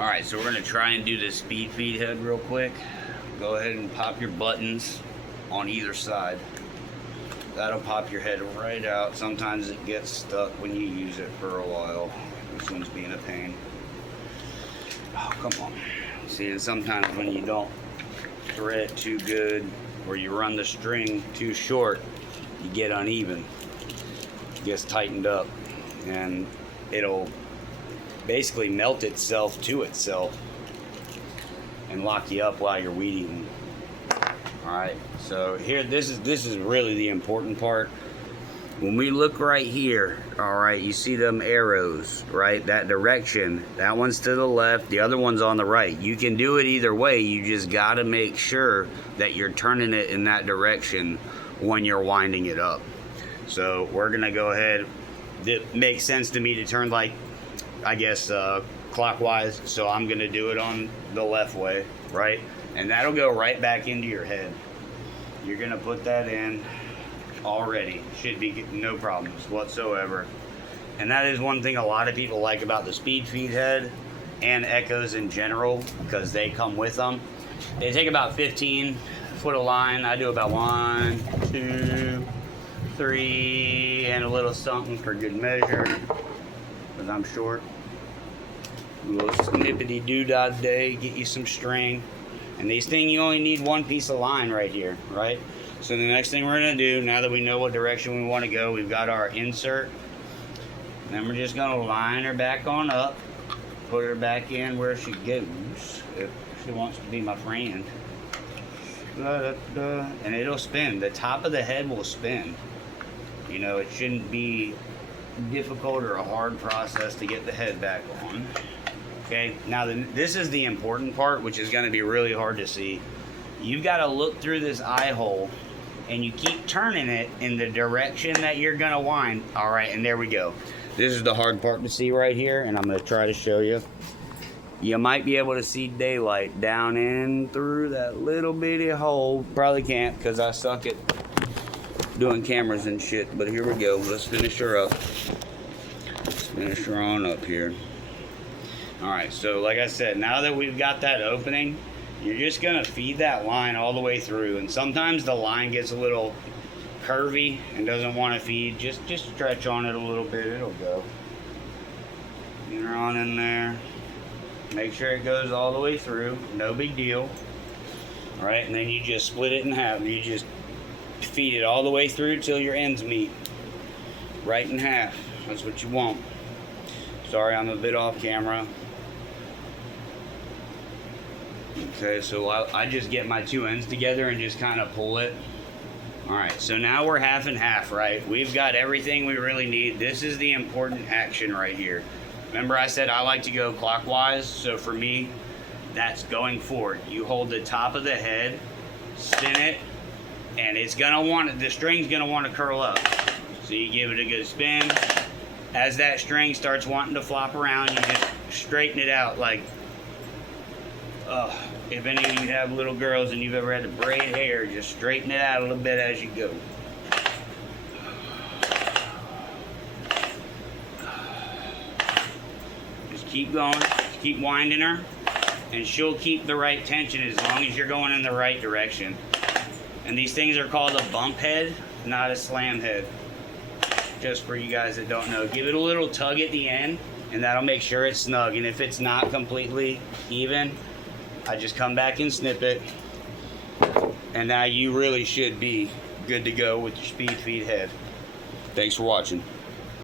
Alright, so we're going to try and do this speed feed head real quick. Go ahead and pop your buttons on either side. That'll pop your head right out. Sometimes it gets stuck when you use it for a while. This one's being a pain. Oh, come on. See, and sometimes when you don't thread it too good or you run the string too short, you get uneven. It gets tightened up and it'll basically melt itself to itself and lock you up while you're weeding. All right, so here, this is really the important part. When we look right here, all right, you see them arrows, right? That direction, that one's to the left, the other one's on the right. You can do it either way. You just got to make sure that you're turning it in that direction when you're winding it up. So we're gonna go ahead. It makes sense to me to turn, like, I guess, clockwise. So I'm gonna do it on the left way, right? And that'll go right back into your head. You're gonna put that in already. Should be no problems whatsoever. And that is one thing a lot of people like about the speed feed head and Echoes in general, because they come with them. They take about 15 foot of line. I do about 1, 2, 3, and a little something for good measure, because I'm short. A little snippety doo-dah day, get you some string. And these things, you only need one piece of line right here, right? So the next thing we're gonna do, now that we know what direction we wanna go, we've got our insert. Then we're just gonna line her back on up, put her back in where she goes, if she wants to be my friend. And it'll spin. The top of the head will spin. You know, it shouldn't be difficult or a hard process to get the head back on. Okay, now this is the important part, which is going to be really hard to see. You've got to look through this eye hole and you keep turning it in the direction that you're going to wind. All right, and there we go. This is the hard part to see right here, and I'm going to try to show you. You might be able to see daylight down in through that little bitty hole. Probably can't, because I suck at doing cameras and shit, but here we go. Let's finish her up. Let's finish her on up here. Alright, so like I said, now that we've got that opening, you're just going to feed that line all the way through. And sometimes the line gets a little curvy and doesn't want to feed. Just stretch on it a little bit, it'll go. Get her on in there. Make sure it goes all the way through. No big deal. Alright, and then you just split it in half. You just feed it all the way through till your ends meet. Right in half. That's what you want. Sorry, I'm a bit off camera. Okay, so I just get my two ends together and just kind of pull it. Alright, so now we're half and half, right? We've got everything we really need. This is the important action right here. Remember I said I like to go clockwise, so for me, that's going forward. You hold the top of the head, spin it, and it's gonna want the string's gonna want to curl up. So you give it a good spin. As that string starts wanting to flop around, you just straighten it out like, if any of you have little girls and you've ever had to braid hair, just straighten it out a little bit as you go. Just keep going, just keep winding her, and she'll keep the right tension as long as you're going in the right direction. And these things are called a bump head, not a slam head. Just for you guys that don't know, give it a little tug at the end, and that'll make sure it's snug. And if it's not completely even, I just come back and snip it, and now you really should be good to go with your speed feed head. Thanks for watching.